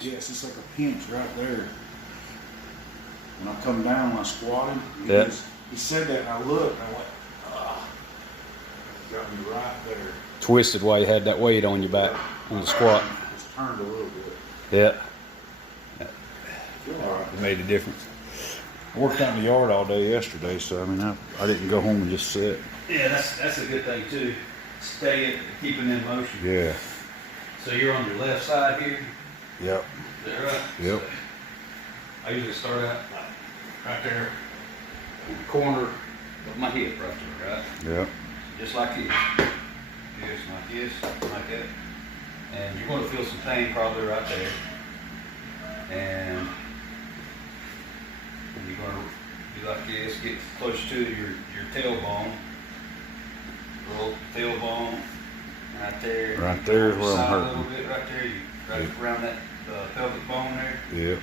pinch? Yes, it's like a pinch right there. When I come down, when I squatted, he said that, and I looked, and I went, ah. Got me right there. Twisted while you had that weight on your back on the squat. It's turned a little bit. Yeah. All right. It made a difference. I worked out in the yard all day yesterday, so I mean, I didn't go home and just sit. Yeah, that's a good thing too. Stay keeping in motion. Yeah. So you're on your left side here. Yep. Is that right? Yep. So I usually start out right there in the corner of my hip, right there, right? Yep. Just like this. Just like this, like that. And you're going to feel some pain probably right there. And you're going to do like this, get close to your tailbone. Little tailbone right there. Right there is where I'm hurting. A little bit right there, right around that pelvic bone there. Yep.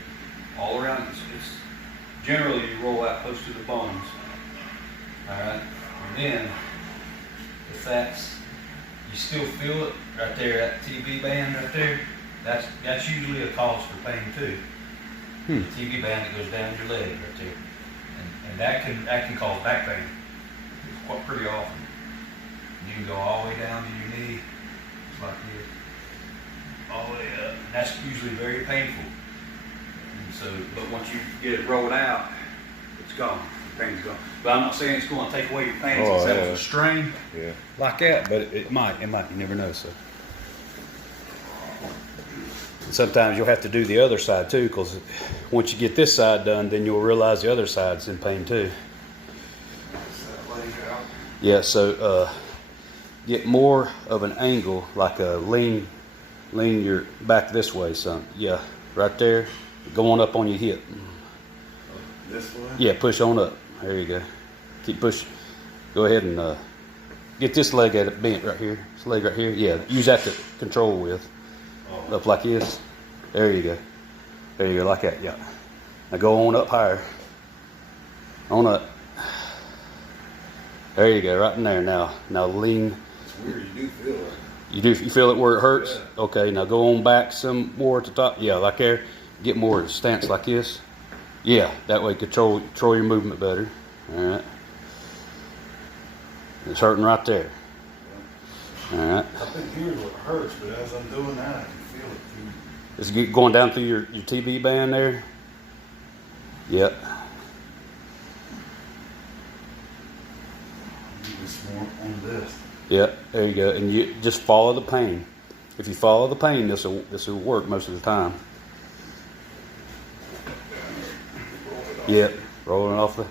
All around. It's generally you roll out close to the bones. All right. And then if that's you still feel it right there, that TB band right there, that's usually a cause for pain too. The TB band that goes down your leg right there, and that can cause back pain. It's quite pretty often. You can go all the way down to your knee, just like this, all the way up. And that's usually very painful. And so, but once you get it rolled out, it's gone. The pain's gone. But I'm not saying it's going to take away your pain. It's a strain like that, but it might. You never know. So sometimes you'll have to do the other side too, because once you get this side done, then you'll realize the other side's in pain too. Yeah. So get more of an angle, like a lean your back this way, son. Yeah, right there, going up on your hip. This way? Yeah, push on up. There you go. Keep pushing. Go ahead and get this leg at it bent right here. This leg right here. Yeah, use that to control with. Up like this. There you go. There you go, like that. Yeah. Now go on up higher. On up. There you go, right in there. Now lean. It's weird. You do feel it. You feel it where it hurts? Yeah. Okay. Now go on back some more at the top. Yeah, like there. Get more stance like this. Yeah, that way control your movement better. All right. It's hurting right there. All right. I think here's what hurts, but as I'm doing that, I can feel it too. Is it going down through your TB band there? Yep. This more on this. Yep. There you go. And you just follow the pain. If you follow the pain, this will work most of the time. Yep. Rolling off the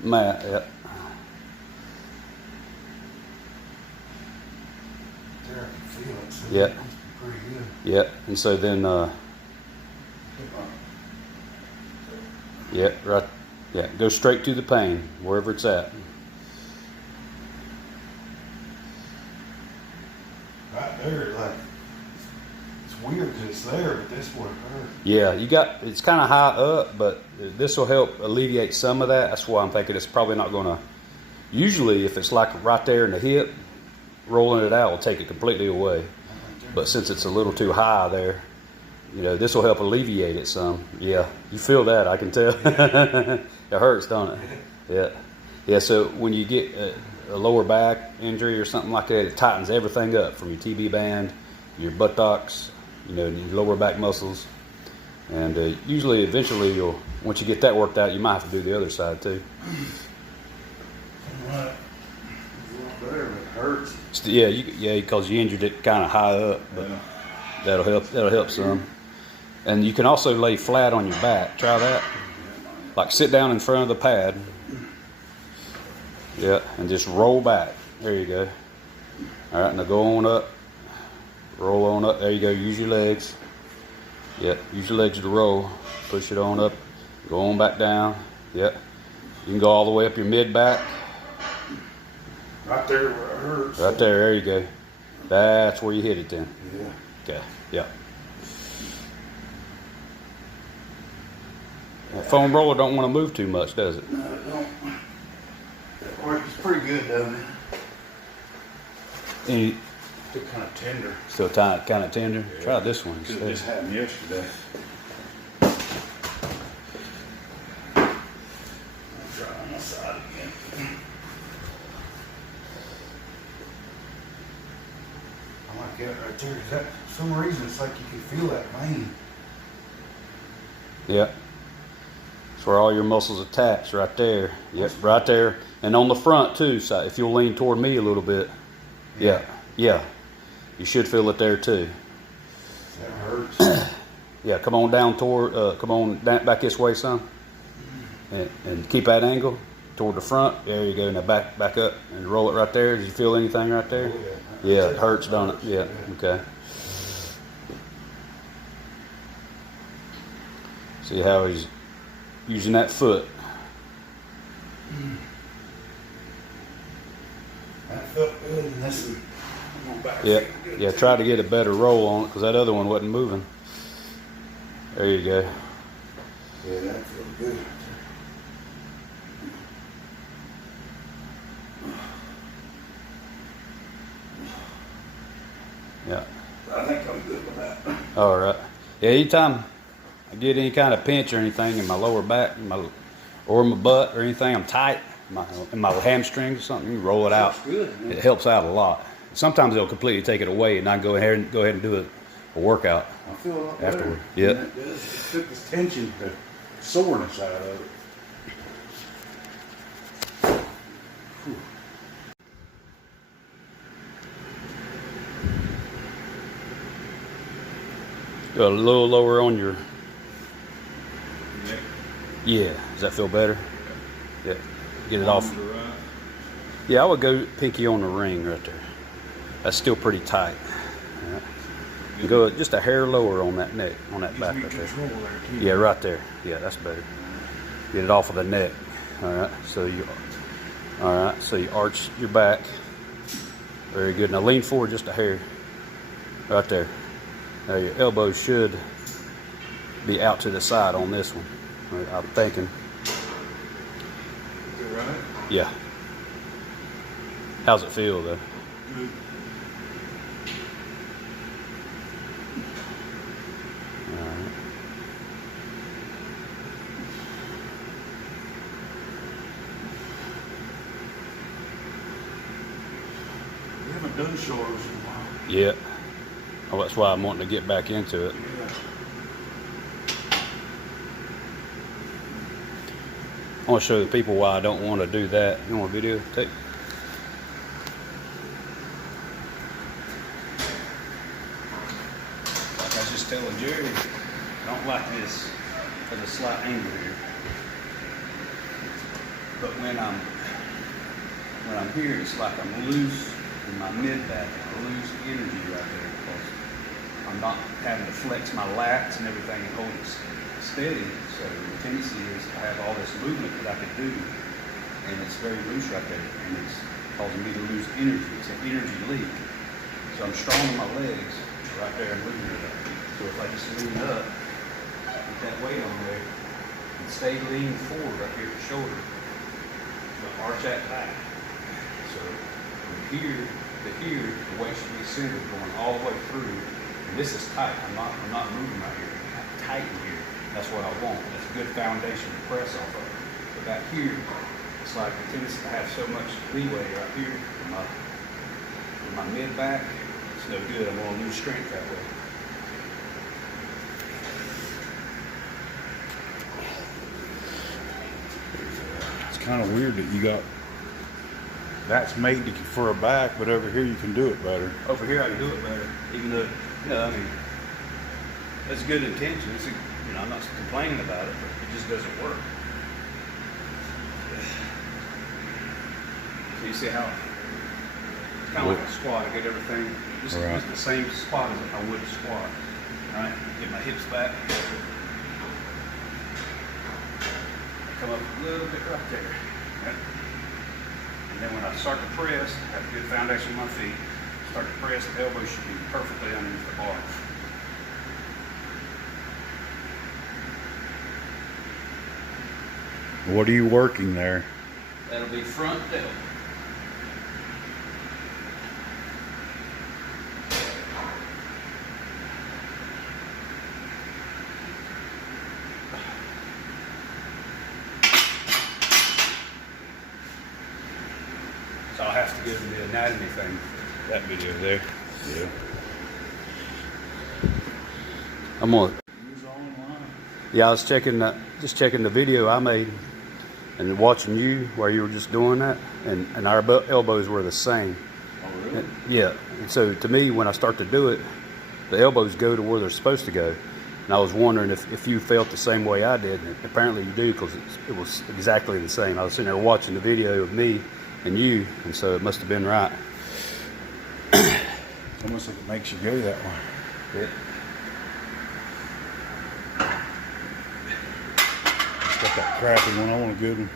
mat. Yep. There, I can feel it. So Yep. it's pretty good. Yep. And so then, yeah, right. Yeah, go straight to the pain, wherever it's at. Right there, like, it's weird because it's there, but that's what hurts. Yeah, it's kind of high up, but this will help alleviate some of that. That's why I'm thinking it's probably not going to, usually if it's like right there in the hip, rolling it out will take it completely away. But since it's a little too high there, this will help alleviate it some. Yeah, you feel that, I can tell. It hurts, don't it? Yeah. Yeah, so when you get a lower back injury or something like that, it tightens everything up from your TB band, your buttocks, your lower back muscles. And usually, eventually, once you get that worked out, you might have to do the other side too. Right. It's a lot better, but it hurts. Yeah, because you injured it kind of high up, but that'll help. That'll help some. And you can also lay flat on your back. Try that. Like sit down in front of the pad. Yeah, and just roll back. There you go. All right, now go on up. Roll on up. There you go. Use your legs. Yeah, use your legs to roll. Push it on up. Go on back down. Yeah. You can go all the way up your mid back. Right there where it hurts. Right there you go. That's where you hit it then. Yeah. Okay, yeah. That foam roller don't want to move too much, does it? No, it don't. That works pretty good, doesn't it? Still kind of tender. Still kind of tender. Yeah. Try this one Could have instead. just had them yesterday. I'll try on this side again. I like that right there. Is that for some reason it's like you can feel that vein. Yeah. That's where all your muscles attach, right there. Yep, right there. And on the front too, so if you'll lean toward me a little bit. Yeah, yeah. You should feel it there too. That hurts. Yeah, come on down toward, come on down, back this way some. And keep that angle toward the front. There you go. Now back up and roll it right there. Did you feel anything right there? Yeah, it hurts, don't it? Yeah, okay. See how he's using that foot. That felt good, and this is back. Yeah, yeah. Try to get a better roll on it because that other one wasn't moving. There you go. Yeah, that feels good. Yeah. I think I'm good with that. All right. Yeah. Anytime I get any kind of pinch or anything in my lower back, or my butt or anything, I'm tight. In my hamstrings or something, you roll it out. Good, man. It helps out a lot. Sometimes they'll completely take it away, and I go ahead and do a workout I feel a lot afterward. better. Yep. It took this tension, the soreness out of it. Whew. Go a little lower on your. Neck. Yeah. Does that feel better? Yeah. Get it off. Arms are right. Yeah, I would go pinky on the ring right there. That's still pretty tight. All right. You go just a hair lower on that neck, on that Gives back me right there. control there, too. Yeah, right there. Yeah, that's better. Get it off of the neck. All right. So you arch your back. Very good. Now lean forward just a hair. Right there. Now your elbow should be out to the side on this one. All right, I'm thinking. Is it right? Yeah. How's it feel though? Good. All right. We haven't done shoulders in a while. Yeah. Oh, that's why I'm wanting to get back into it. Yeah. I want to show the people why I don't want to do that. You want a video? Take. Like I was just telling Jerry, I don't like this. There's a slight angle here. But when I'm here, it's like I'm loose in my mid back. I lose energy right there because I'm not having to flex my lats and everything and hold it steady. So the tendency is I have all this movement that I could do, and it's very loose right there, and it's causing me to lose energy. It's an energy leak. So I'm strong in my legs right there and moving it up. So if I just lean up, put that weight on there, and stay leaning forward right here at the shoulder, but arch that back. So from here to here, the weight should be centered going all the way through. And this is tight. I'm not moving right here. I'm tight in here. That's what I want. That's a good foundation to press off of. But back here, it's like a tendency to have so much leeway right here in my mid back. It's no good. I'm going to lose strength that way. It's kind of weird that you got that's made for a back, but over here you can do it better. Over here, I can do it better, even though, I mean, that's good intention. I'm not complaining about it, but it just doesn't work. So you see how it's kind of like a squat. I get everything just the same spot as I would a squat. All right, get my hips back. Come up a little bit right there. Right? And then when I start to press, I have a good foundation on my feet. Start to press, the elbow should be perfectly underneath the bar. What are you working there? That'll be front delt. add anything. That video there. Yeah. I'm gonna. He was online. Yeah, I was just checking the video I made and watching you where you were just doing that, and our elbows were the same. Oh, really? Yeah. And so to me, when I start to do it, the elbows go to where they're supposed to go. And I was wondering if you felt the same way I did. And apparently you do, because it was exactly the same. I was sitting there watching the video of me and you, and so it must have been right. It's almost like it makes you go that way. Yeah. It's got that crappy one. I want a good one.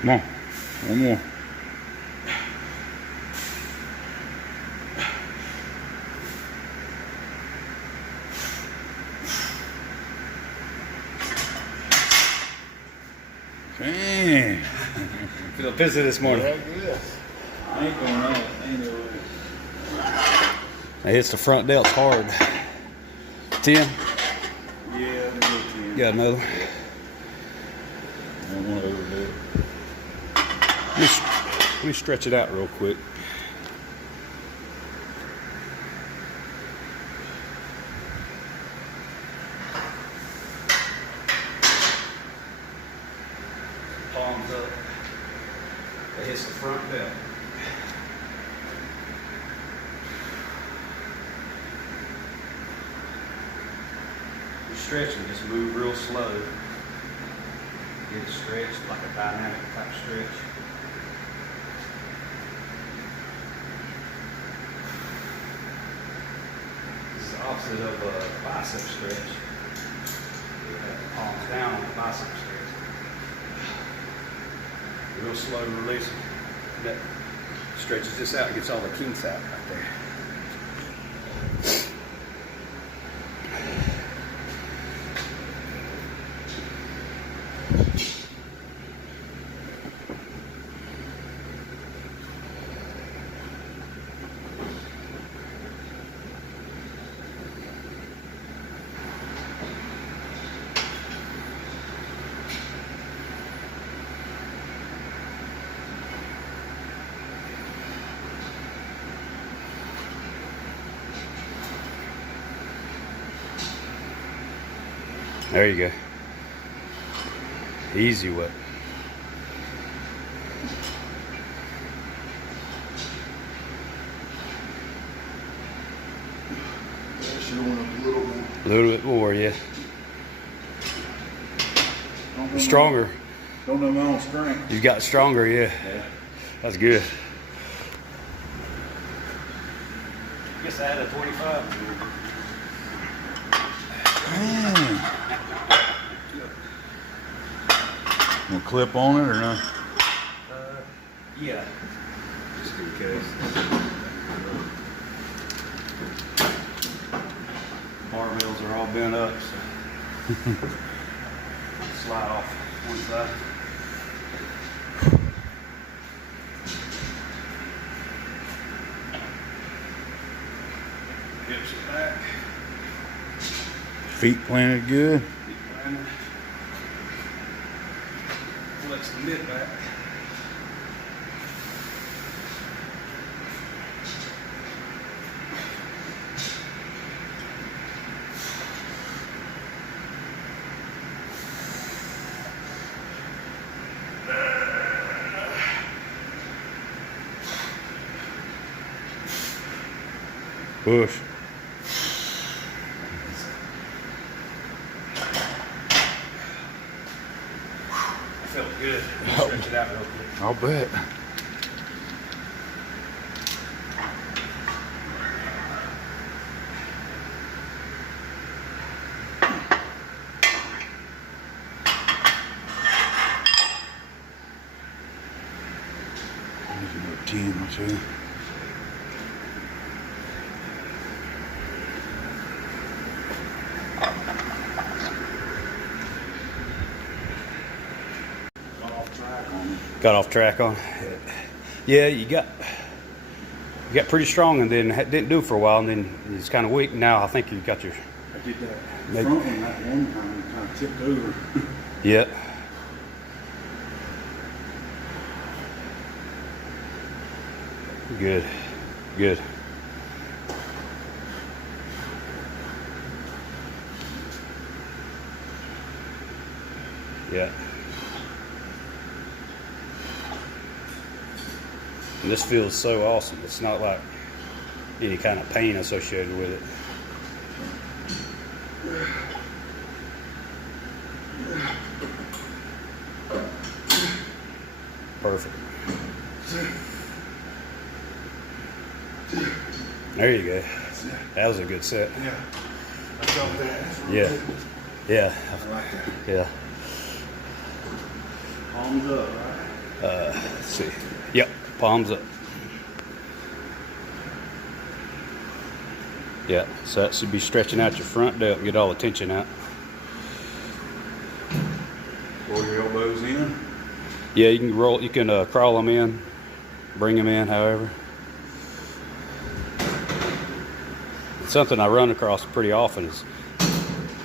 Come on, one more. Dang. Feel busy this morning. Good. I ain't going out anyway. It hits the front delts hard. 10. Yeah, I'm good, Tim. Got another one. I don't want to overdo it. Let me stretch it out real quick. Palms up. It hits the front belt. You're stretching, just move real slow. Get it stretched like a dynamic type stretch. This is the opposite of a bicep stretch. You have the palms down on the bicep stretch. Real slow release. That stretches this out and gets all the kinks out right there. There you go. Easy whip. I should have went up a little more. A little bit more, yeah. Stronger. Don't know my own strength. You got stronger, yeah. Yeah. That's good. Guess I had a 25. Man. Want to clip on it or not? Yeah. Just in case. Barbells are all bent up, so slide off one side. Hips are back. Feet planted good. Feet planted. Flex the mid back. Push. Felt good. Stretch it out real quick. I'll bet. 10, I tell you. Got off track on. Yeah, you got pretty strong, and then didn't do it for a while, and then it's kind of weak. Now I think you got your. I did that front one that one time and kind of tipped over. Yeah. Good. Good. Yeah. And this feels so awesome. It's not like any kind of pain associated with it. Perfect. There you go. That was a good set. Yeah. I felt that. Yeah. Yeah. I like that. Yeah. Palms up, right? Let's see. Yep. Palms up. Yeah. So that should be stretching out your front delt and get all the tension out. Roll your elbows in. Yeah, you can roll. You can crawl them in, bring them in, however. Something I run across pretty often is,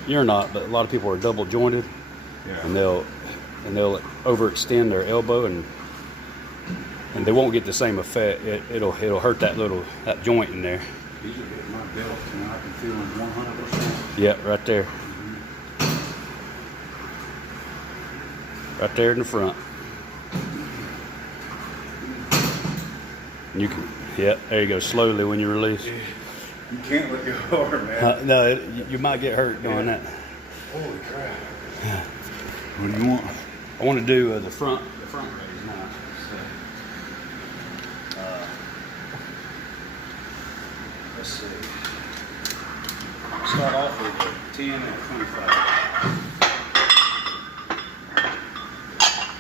you're not, but a lot of people are double jointed, Yeah. and they'll overextend their elbow, and they won't get the same effect. It'll hurt that joint in there. These are getting my belt and I can feel them 100%. Yeah, right there. Right there in the front. You can, yeah, there you go. Slowly when you release. You can't let go hard, man. No, you might get hurt doing that. Holy crap. What do you want? I want to do the front raise now. So, let's see. Start off with a 10 and 25.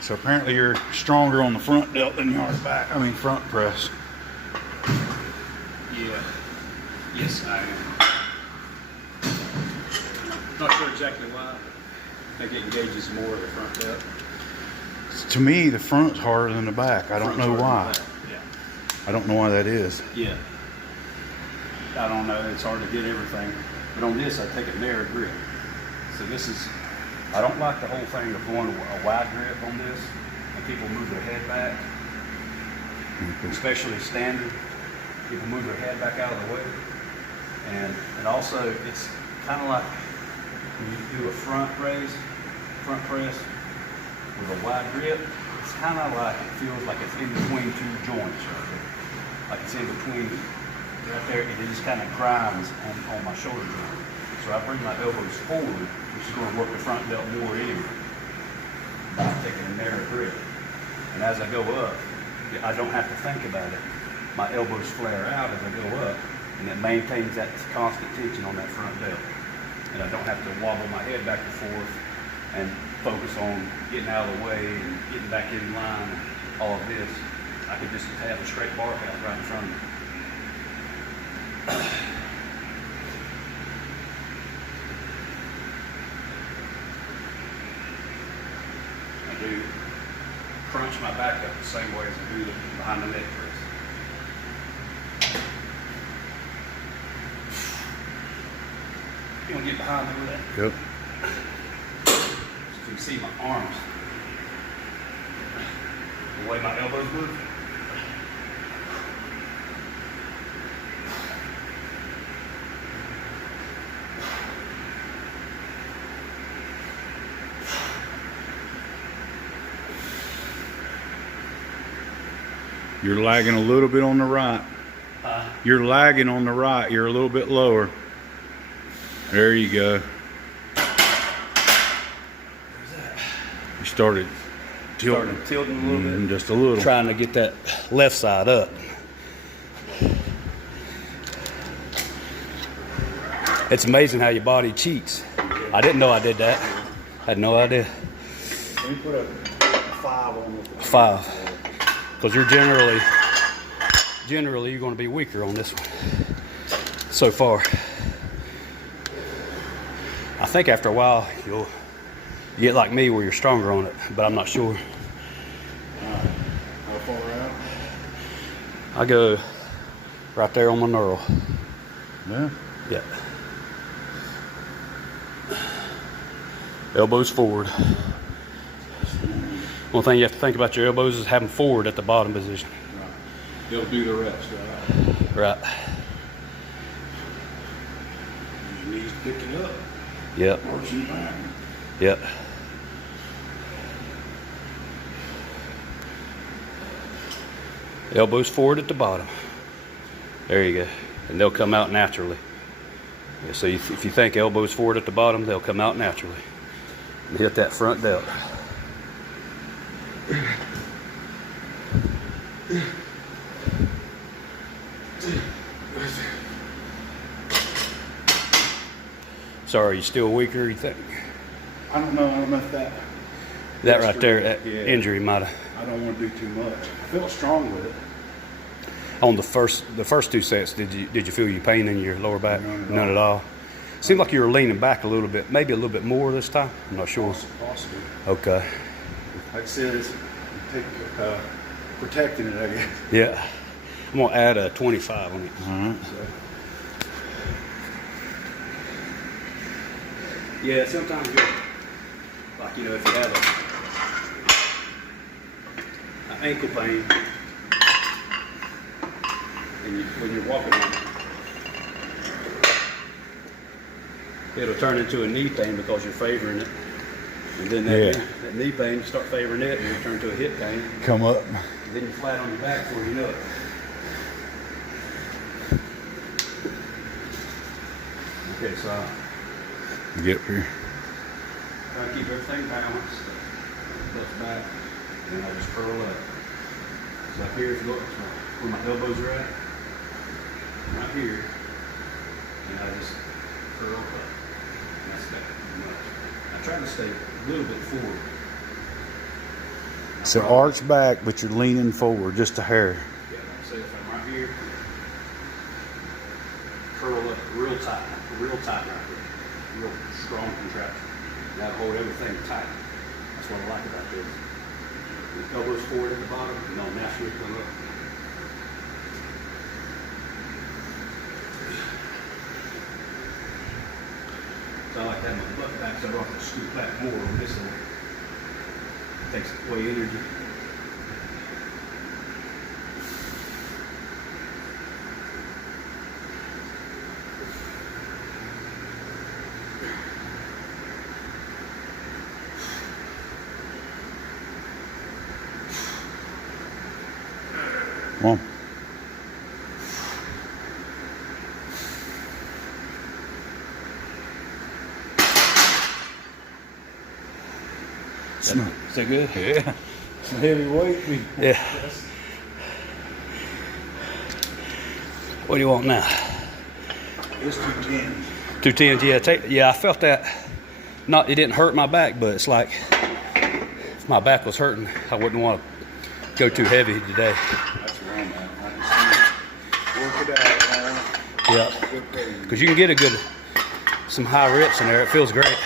So apparently you're stronger on the front delt than you are the back. I mean front press. Yeah. Yes, I am. Not sure exactly why. I think it engages more of the front delt. To me, the front's harder than the back. I don't know why. Yeah. I don't know why that is. Yeah. I don't know. It's hard to get everything. But on this, I take a narrow grip. So this is, I don't like the whole thing of going a wide grip on this. And people move their head back, especially standing. People move their head back out of the way. And also, it's kind of like when you do a front press with a wide grip, it's kind of like, it feels like it's in between two joints right there. Like it's in between right there, and it just kind of grinds on my shoulder joint. So I bring my elbows forward, which is going to work the front delt more in by taking a narrow grip. And as I go up, I don't have to think about it. My elbows flare out as I go up, and it maintains that constant tension on that front delt. And I don't have to wobble my head back and forth and focus on getting out of the way and getting back in line and all of this. I could just have a straight bar out right in front of me. I do crunch my back up the same way as I do behind the neck press. You want to get behind me with that? Yep. So you can see my arms, the way my elbows move. You're lagging a little bit on the right. You're lagging on the right. You're a little bit lower. There you go. You started tilting. Tilting a little bit. Just a little. Trying to get that left side up. It's amazing how your body cheats. I didn't know I did that. I had no idea. Let me put a 5 on the 5. Because you're generally generally you're going to be weaker on this one so far. I think after a while you'll get like me where you're stronger on it, but I'm not sure. How far out? I go right there on my knurl. Yeah. Yeah. Elbows forward. One thing you have to think about your elbows is having forward at the bottom position. Right. They'll do the rest, right? Right. Your knees pick it up. Yep. Arching back. Yep. Elbows forward at the bottom. There you go. And they'll come out naturally. Yeah, so if you think elbows forward at the bottom, they'll come out naturally. And hit that front delt. So are you still weaker, you think? I don't know if that Right there, that injury might have. I don't want to do too much. I felt strong with it. On the first 2 sets, did you feel your pain in your lower back? None at all. Seemed like you were leaning back a little bit, maybe a little bit more this time. I'm not sure. Possibly. Okay. Like I said, it's protecting it, I guess. Yeah. I'm gonna add a 25 on it. Yeah, sometimes you're like, if you have an ankle pain and when you're walking on it, it'll turn into a knee pain because you're favoring it. And then that knee pain, you start favoring it and it'll turn to a hip pain. Come up. And then you're flat on your back before you know it. Okay, so Get up here. try to keep everything balanced. Left back, and I just curl up. So up here, if you look where my elbows are at, right here, and I just curl up. And that's that. I try to stay a little bit forward. So arch back, but you're leaning forward just a hair. Yeah, like I said, if I'm right here, curl up real tight right here. Real strong contraction. That'll hold everything tight. That's what I like about this. The elbows forward at the bottom, and they'll naturally come up. So I like that my butt back, so I don't have to scoot back more on this one. Takes away energy. Come on. Is that good? Yeah. Some heavy weight. Yeah. What do you want now? It's 210. 210s, yeah, I felt that. It didn't hurt my back, but it's like if my back was hurting, I wouldn't want to go too heavy today. That's where I'm at. Work it out, man. Yeah, because you can get some high reps in there. It feels great.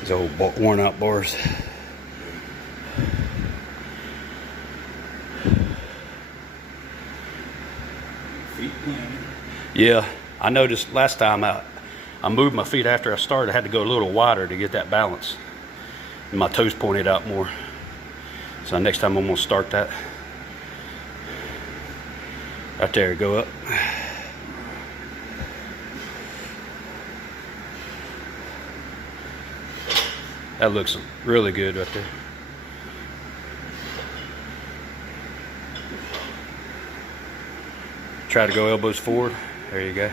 These old worn out bars. Feet planted. Yeah, I noticed last time I moved my feet after I started. I had to go a little wider to get that balance. And my toes pointed out more. So next time I'm gonna start that. Right there, go up. That looks really good right there. Try to go elbows forward. There you go.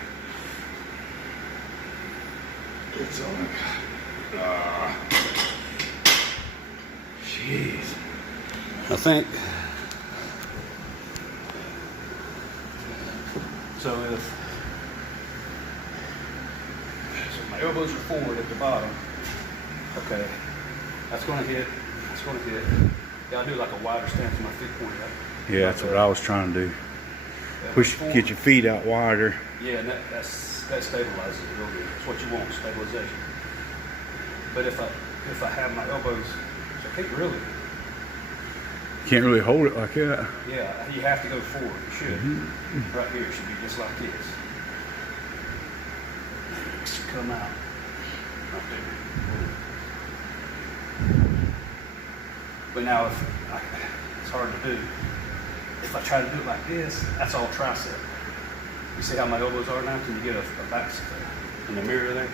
It's on. Jeez. I think. So my elbows are forward at the bottom. Okay, that's gonna hit, that's gonna hit. Yeah, I'll do like a wider stance with my feet pointed up. Yeah, that's what I was trying to do. Push, get your feet out wider. Yeah, and that stabilizes it real good. That's what you want, stabilization. But if I have my elbows, so I Can't really hold it like that. yeah, you have to go forward. You should. Mm-hmm. Right here should be just like this. It should come out right there. But now, it's hard to do. If I try to do it like this, that's all tricep. You see how my elbows are now? Can you get a back in the mirror there?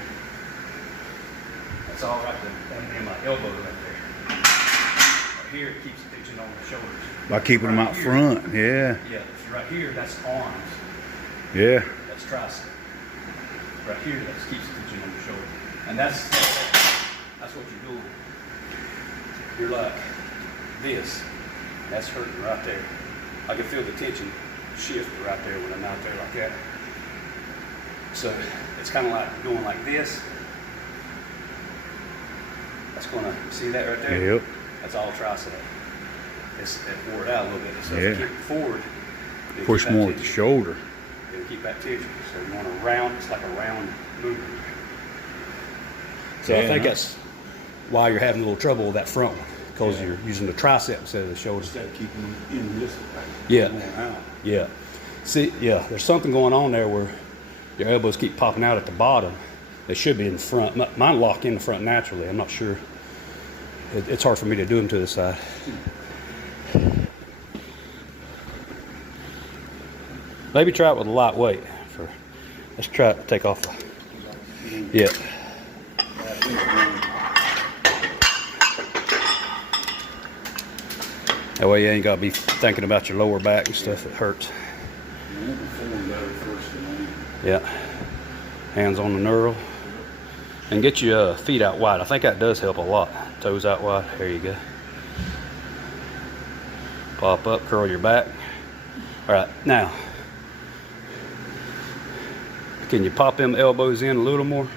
That's all right there. And my elbow right there. Right here, it keeps tension on the shoulders. By keeping them out here, front, yeah. Yeah, right here, that's arms. Yeah. That's tricep. Right here, that keeps tension on the shoulder. And that's what you're doing. You're like this. That's hurting right there. I can feel the tension shift right there when I'm out there like that. So it's kind of like going like this. That's gonna, see that right there? Yep. That's all tricep. It wore it out a little bit. So if you keep it forward, Push more at the shoulder. It'll keep that tension. So you want a round, it's like a round movement. So I think that's why you're having a little trouble with that front one, because you're using the tricep instead of the shoulder. Instead of keeping them in this way. Yeah. Out. Yeah. See, yeah, there's something going on there where your elbows keep popping out at the bottom. They should be in the front. Mine lock in the front naturally. I'm not sure. It's hard for me to do them to the side. Maybe try it with a light weight. Let's try it to take off. Yeah. That way you ain't got to be thinking about your lower back and stuff. It hurts. Yeah. Hands on the knurl. And get your feet out wide. I think that does help a lot. Toes out wide. There you go. Pop up, curl your back. All right, now. Can you pop them elbows in a little more?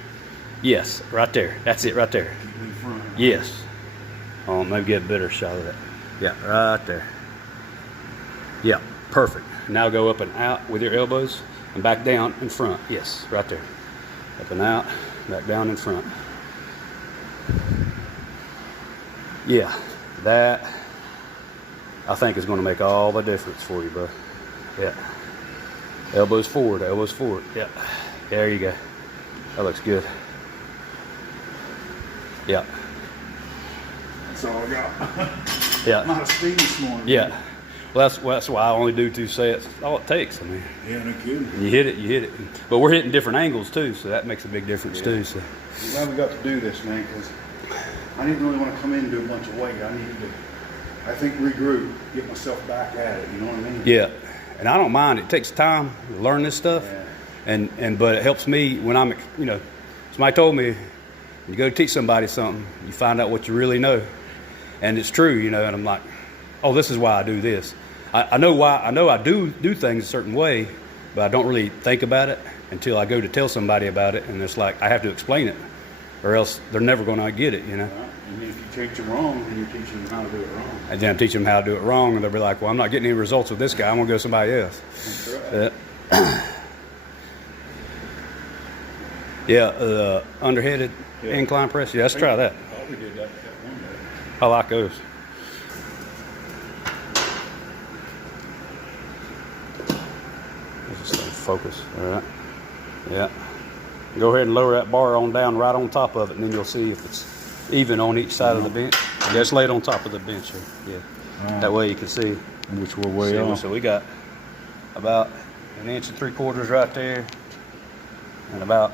Yes, right there. That's it right there. Yes. Oh, maybe get a better shot of that. Yeah, right there. Yeah, perfect. Now go up and out with your elbows and back down in front. Yes, right there. Up and out, back down in front. Yeah, that I think is going to make all the difference for you, bro. Yeah. Elbows forward, elbows forward. Yeah. There you go. That looks good. Yeah. That's all I got. Yeah. I'm out of speed this morning. Yeah. Well, that's why I only do 2 sets. That's all it takes. I mean. Yeah, no kidding. You hit it. But we're hitting different angles too, so that makes a big difference too. So. I'm glad we got to do this, man, because I didn't really want to come in and do a bunch of weight. I needed to, I think, regroup, get myself back at it. You know what I mean? Yeah. And I don't mind. It takes time to learn this stuff, but it helps me when I'm, somebody told me, you go to teach somebody something, you find out what you really know, and it's true, and I'm like, oh, this is why I do this. I know why. I know I do things a certain way, but I don't really think about it until I go to tell somebody about it, and it's like I have to explain it, or else they're never going to get it, Right. And if you teach them wrong, then you're teaching them how to do it wrong. And then I teach them how to do it wrong, and they'll be like, well, I'm not getting any results with this guy. I'm going to go to somebody else. That's right. Underheaded incline press. Yeah, let's try that. We did that one day. I like those. Let's just focus. All right. Yeah. Go ahead and lower that bar on down right on top of it, and then you'll see if it's even on each side of the bench. Just lay it on top of the bench here. Yeah. Right. That way you can see Which we're way off. So we got about 1 3/4 right there, and about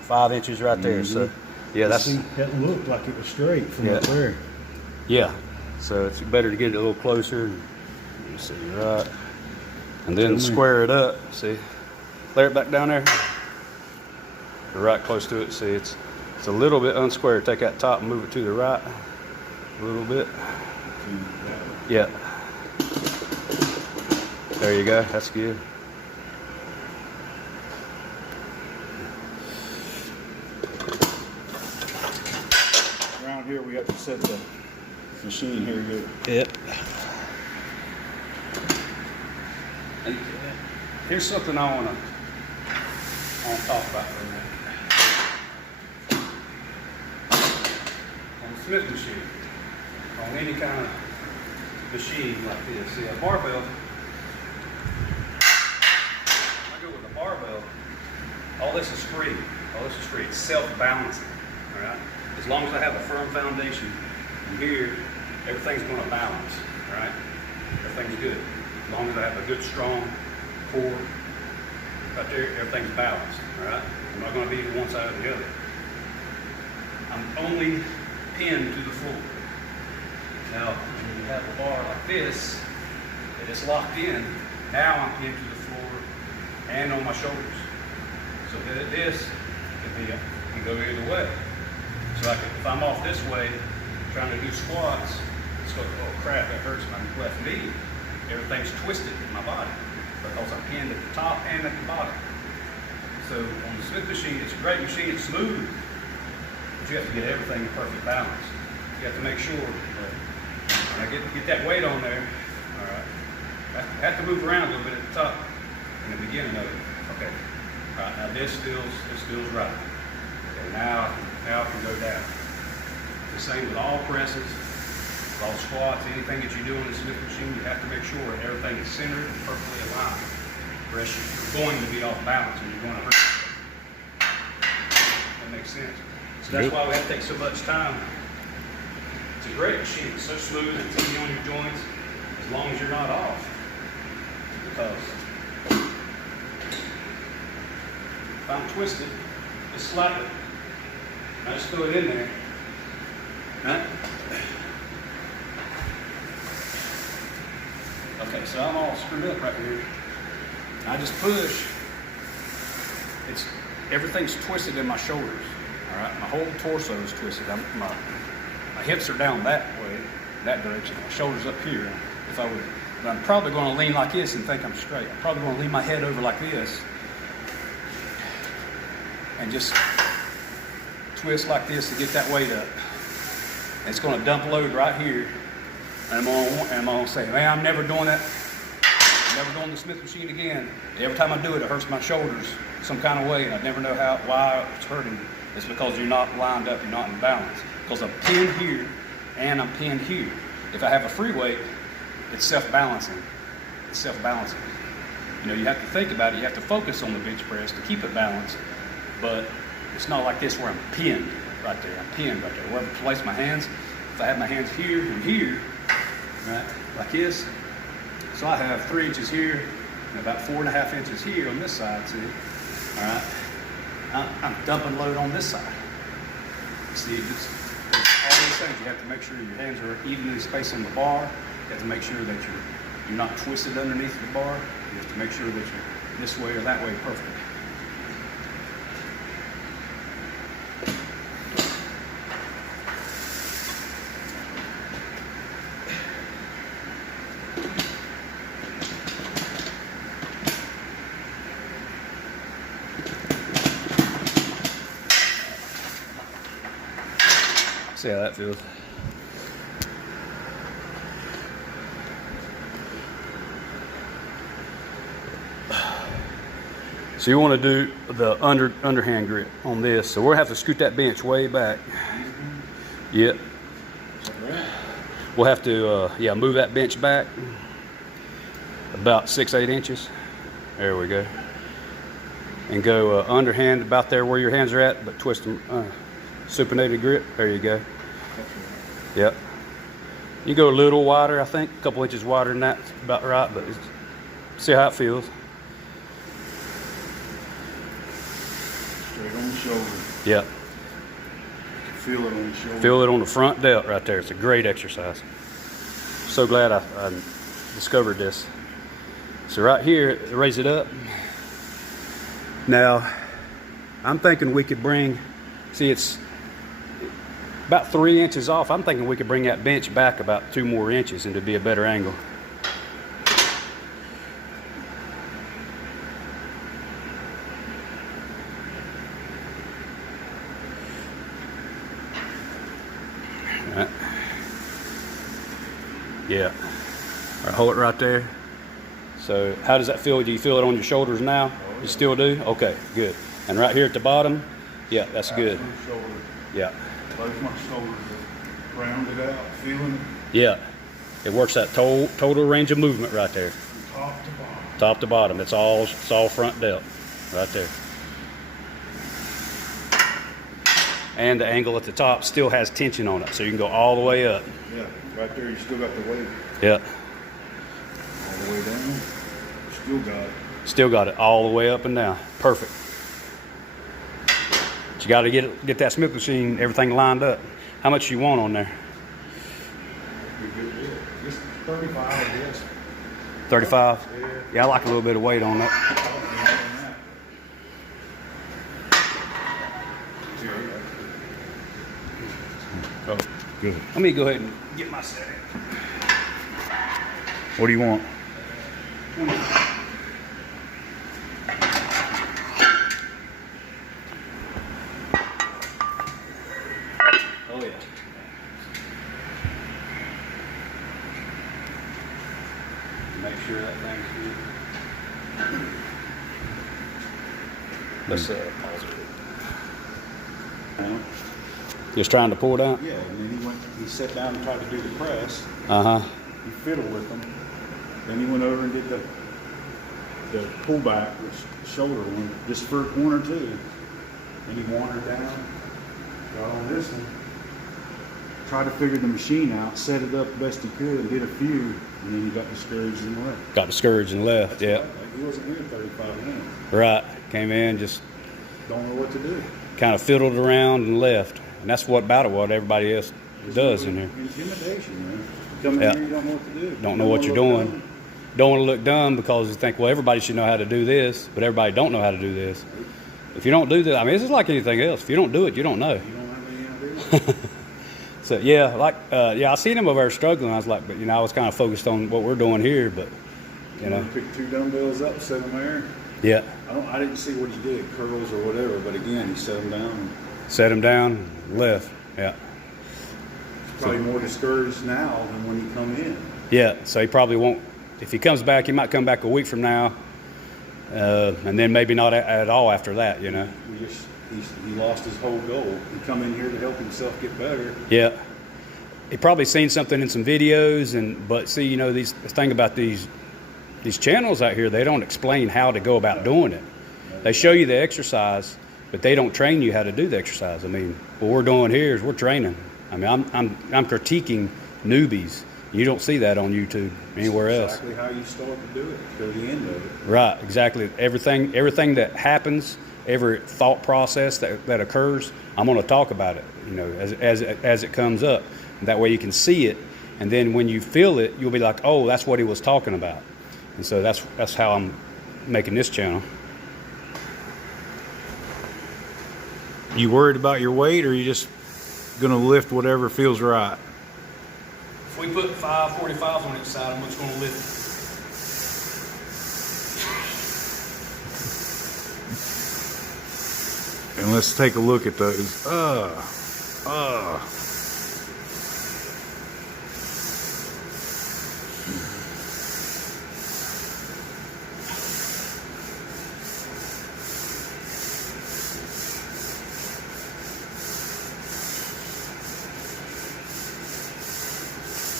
5 inches right there. So yeah, that's that looked like it was straight from up there. yeah. So it's better to get it a little closer. You see right, and then square it up. See, lay it back down there. You're right close to it. See, it's a little bit unsquared. Take that top and move it to the right a little bit. Yeah. There you go. That's good. have to set the machine here good. Yep. And here's something I want to talk about for a minute. On the Smith machine, on any kind of machine like this, see a barbell. I go with a barbell. All this is free. All this is free. It's self-balancing. All right. As long as I have a firm foundation in here, everything's going to balance. All right. Everything's good. As long as I have a good, strong core right there, everything's balanced. All right. I'm not going to be one side or the other. I'm only pinned to the floor. Now, when you have a bar like this, and it's locked in, now I'm pinned to the floor and on my shoulders. So that this can go either way. So if I'm off this way, trying to do squats, it's going, oh crap, that hurts my left knee. Everything's twisted in my body because I'm pinned at the top and at the bottom. So on the Smith machine, it's a great machine, it's smooth, but you have to get everything in perfect balance. You have to make sure that when I get that weight on there, all right, I have to move around a little bit at the top in the beginning of it. Okay, all right, now this feels right. Okay, now I can go down. The same with all presses, with all squats, anything that you do on the Smith machine, you have to make sure that everything is centered and perfectly aligned. Or else you're going to be off balance and you're going to hurt yourself. That makes sense. So that's why we have to take so much time. It's a great machine. It's so smooth, it's easy on your joints, as long as you're not off. Because if I'm twisted, just slightly, I just throw it in there. Right? Okay, so I'm all screwed up right here. I just push. Everything's twisted in my shoulders. All right, my whole torso is twisted. My hips are down that way, that direction. My shoulders up here. But I'm probably going to lean like this and think I'm straight. I'm probably going to lean my head over like this and just twist like this to get that weight up. And it's going to dump load right here. And I'm going to say, man, I'm never doing that. I'm never doing the Smith machine again. Every time I do it, it hurts my shoulders some kind of way, and I never know why it's hurting. It's because you're not lined up, you're not in balance. Because I'm pinned here, and I'm pinned here. If I have a free weight, it's self-balancing. It's self-balancing. You know, you have to think about it. You have to focus on the bench press to keep it balanced. But it's not like this where I'm pinned right there. I'm pinned right there. Wherever I place my hands, if I have my hands here and here, right, like this, so I have 3 inches here and about 4.5 inches here on this side, see? All right, I'm dumping load on this side. See, it's all these things. You have to make sure your hands are evenly spaced on the bar. You have to make sure that you're not twisted underneath the bar. You have to make sure that you're this way or that way perfectly. See how that feels. So you want to do the underhand grip on this. So we'll have to scoot that bench way back. Yep. We'll have to move that bench back about 6-8 inches. There we go. And go underhand about there where your hands are at, but twist them. Supinated grip. There you go. Yep. You go a little wider, I think, a couple inches wider than that, about right, but see how it feels. Straight on the shoulder. Yep. Feel it on the shoulder. Feel it on the front delt right there. It's a great exercise. So glad I discovered this. So right here, raise it up. Now, I'm thinking we could bring, see it's about 3 inches off. I'm thinking we could bring that bench back about 2 more inches and it'd be a better angle. All Yeah. All right, hold it right there. So how does that feel? Do you feel it on your shoulders now? You still do? Okay, good. And right here at the bottom, yeah, that's good. Yeah. Both my shoulders are rounded out, feeling it. Yeah. It works that total range of movement right there. From top to bottom. Top to bottom. It's all front delt right there. And the angle at the top still has tension on it, so you can go all the way up. Yeah, right there you still got the weight. Yeah. All the way down. Still got it. Still got it all the way up and down. Perfect. But you got to get that Smith machine, everything lined up. How much you want on there? Just 35, I guess. 35? Yeah. Yeah, I like a little bit of weight on that. Oh, good. Let me go ahead and get my setting. What do you want? 20. Oh yeah. Make sure that thing's good. Let's pause it. Just trying to pull it out? Yeah, and then he sat down and tried to do the press. Uh-huh. He fiddled with them. Then he went over and did the pullback, the shoulder one, just for one or two. And he wandered down, got on this one, tried to figure the machine out, set it up the best he could, and did a few, and then he got discouraged and left. Got discouraged and left, That's yeah. right. Like, he wasn't here 35 minutes. Right. Came in, just Don't know what to do. kind of fiddled around and left. And that's what everybody else does in here. Intimidation, man. You come in Yeah. here, you don't know what to do. Don't know what you're doing. Don't want to look dumb because you think, well, everybody should know how to do this, but everybody don't know how to do this. If you don't do that, I mean, this is like anything else. If you don't do it, you don't know. You don't have any idea. So yeah, I seen him over there struggling. I was like, but I was kind of focused on what we're doing here, but Pick two dumbbells up, set them there. yeah, I didn't see what he did, curls or whatever, but again, he set them down. set him down, left. Yeah, Probably more discouraged now than when he come in. yeah. So he probably won't. If he comes back, he might come back a week from now, and then maybe not at all after that. He lost his whole goal. He come in here to help himself get better. Yeah. He probably seen something in some videos, but see, the thing about these channels out here, they don't explain how to go about doing it. They show you the exercise, but they don't train you how to do the exercise. I mean, what we're doing here is we're training. I mean, I'm critiquing newbies. You don't see that on YouTube anywhere else. Exactly how you start to do it, to the end of it. Right, exactly. Everything that happens, every thought process that occurs, I'm going to talk about it, as it comes up. And that way you can see it, and then when you feel it, you'll be like, oh, that's what he was talking about. And so that's how I'm making this channel. You worried about your weight, or are you just gonna lift whatever feels right? If we put 545s on each side, I'm just going to lift it. And let's take a look at those.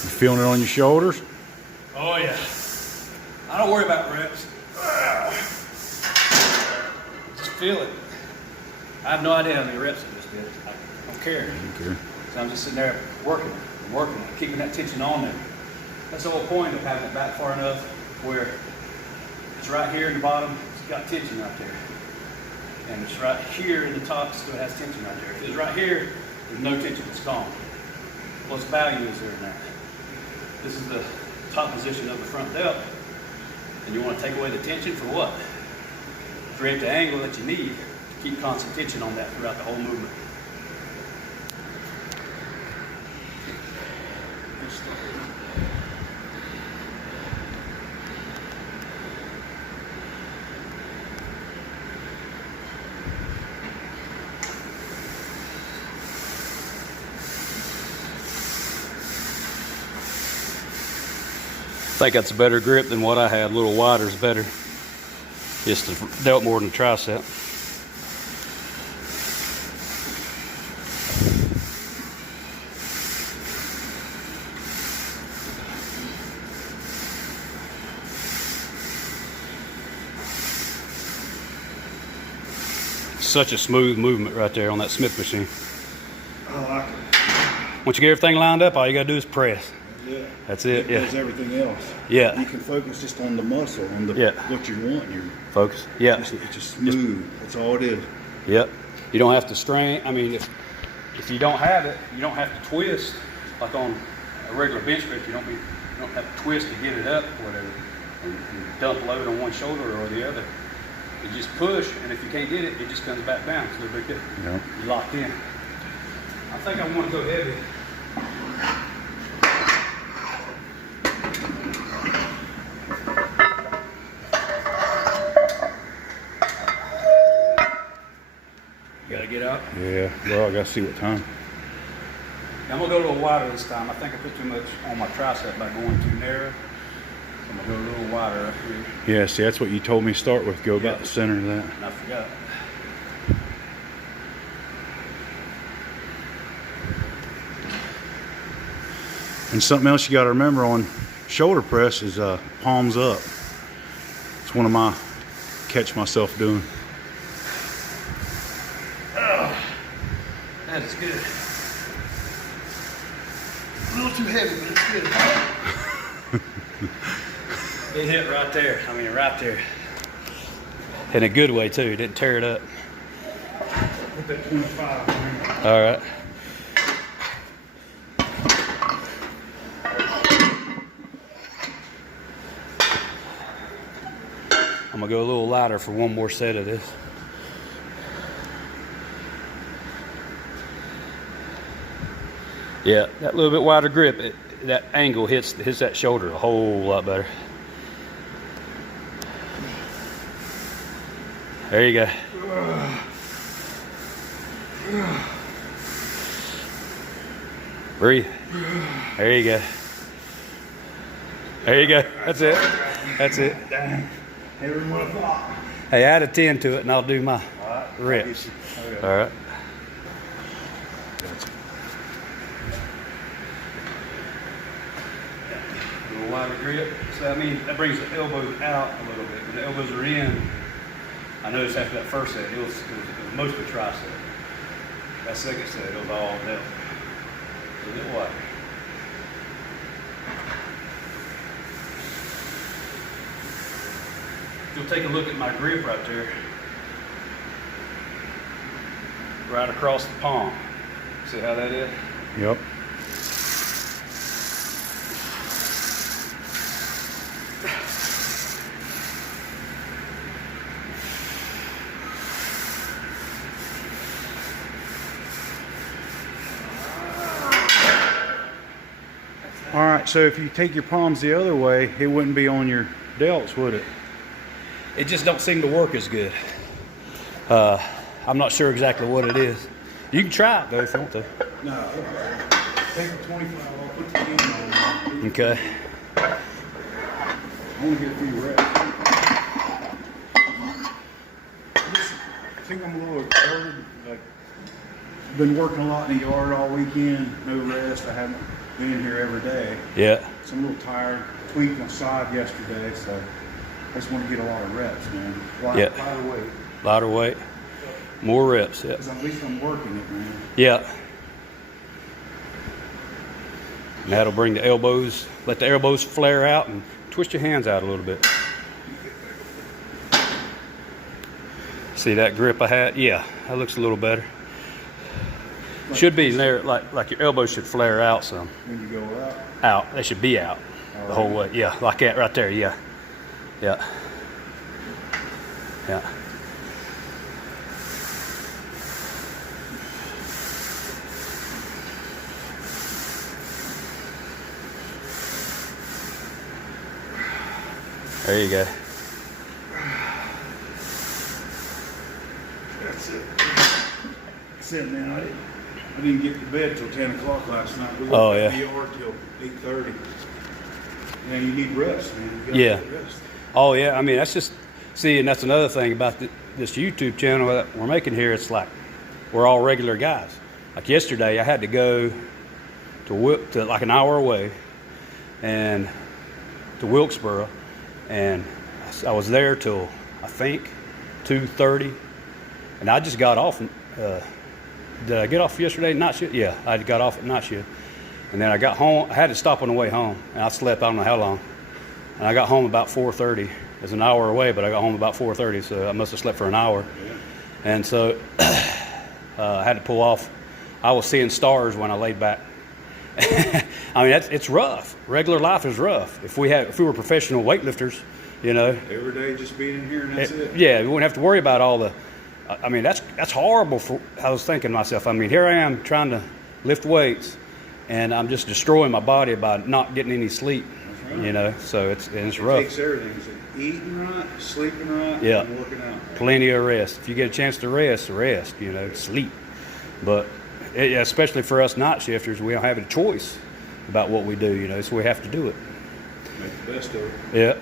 You feeling it on your shoulders? Oh yeah. I don't worry about reps. Just feel it. I have no idea how many reps I just did. I don't care. Okay. So I'm just sitting there working, keeping that tension on there. That's the whole point of having it back far enough where it's right here in the bottom, it's got tension right there. And it's right here in the top, it still has tension right there. If it's right here, there's no tension, it's gone. What's value is there in that? This is the top position of the front delt. And you want to take away the tension for what? Create the angle that you need to keep constant tension on that throughout the whole movement. think that's a better grip than what I had. A little wider is better. Just dealt more than the tricep. Such a smooth movement right there on that Smith machine. I like it. Once you get everything lined up, all you gotta do is press. Yeah. That's it. It does everything else. Yeah. You can focus just on the muscle, on the what you want. You focus. Yeah. it's just smooth. That's all it is. Yep. You don't have to strain. I mean, if you don't have it, you don't have to twist like on a regular bench press. You don't have to twist to get it up or whatever, and dump load on one shoulder or the other. You just push, and if you can't get it, it just comes back down. It's no big deal. Yeah. You're locked in. I think I want to go heavy. You gotta get out. Yeah. Well, I gotta see what time. I'm gonna go a little wider this time. I think I put too much on my tricep by going too narrow. I'm gonna go a little wider up here. Yeah. See, that's what you told me to start with. Go about the center of that. And I forgot. And something else you got to remember on shoulder press is palms up. It's one of my catch myself doing. Oh, that is good. A little too heavy, but it's good. It hit right there. I mean, right there. In a good way too. It didn't tear it up. Put that 25. All right. I'm gonna go a little lighter for one more set of this. Yeah, that little bit wider grip, that angle hits that shoulder a whole lot better. There you go. Breathe. There you go. There you go. That's it. That's it. Dang. Everyone block. Hey, add a 10 to it and I'll do my reps. Okay. All right. A little wider grip. So I mean, that brings the elbows out a little bit. When the elbows are in, I noticed after that first set, it was mostly tricep. That second set, it was all delt. A little bit wider. You'll take a look at my grip right there. Right across the palm. See how that is? Yep. All right, so if you take your palms the other way, it wouldn't be on your delts, would it? It just don't seem to work as good. I'm not sure exactly what it is. You can try it though if you want to. No. Take the 25 off, put the 10 on. Okay. I want to get a few reps. I think I'm a little exerted. Like, been working a lot in the yard all weekend, no rest. I haven't been here every day. Yeah. So I'm a little tired. Tweaked my side yesterday, so I just want to get a lot of reps, man. Lighter weight. Lighter weight. More reps, yeah. Because at least I'm working it, man. Yeah. And that'll bring the elbows, let the elbows flare out and twist your hands out a little bit. See that grip I had? Yeah, that looks a little better. Should be there, like your elbows should flare out some. When you go up? Out, they should be out the whole way. Yeah, like that right there, yeah. Yeah. Yeah. There you go. That's it. That's it, man. I didn't get to bed till 10 o'clock last night. We Oh, woke yeah. up in the yard till 8:30. And you need rest, man. You gotta Yeah. get rest. Oh yeah, I mean that's just see, and that's another thing about this YouTube channel that we're making here. It's like we're all regular guys. Like yesterday, I had to go to like an hour away, and to Wilkesboro, and I was there till I think 2:30, and I just got off. Did I get off yesterday? Night shift? Yeah, I got off at night shift, and then I got home. I had to stop on the way home, and I slept I don't know how long. And I got home about 4:30. It's an hour away, but I got home about 4:30, so I must have slept for an hour. Yeah. And so I had to pull off. I was seeing stars when I laid back. I mean, it's rough. Regular life is rough. If we were professional weightlifters, you know. Every day just being in here and that's it. Yeah, we wouldn't have to worry about all the. I mean, that's horrible. I was thinking to myself. I mean, here I am trying to lift weights, and I'm just destroying my body by not getting any sleep. That's right. You know, so it's It rough. takes everything. It's like eating right, sleeping right, Yeah. and working out. Plenty of rest. If you get a chance to rest, you know, sleep. But especially for us night shifters, we don't have a choice about what we do, you know, so we have to do it. Make the best of it. Yeah.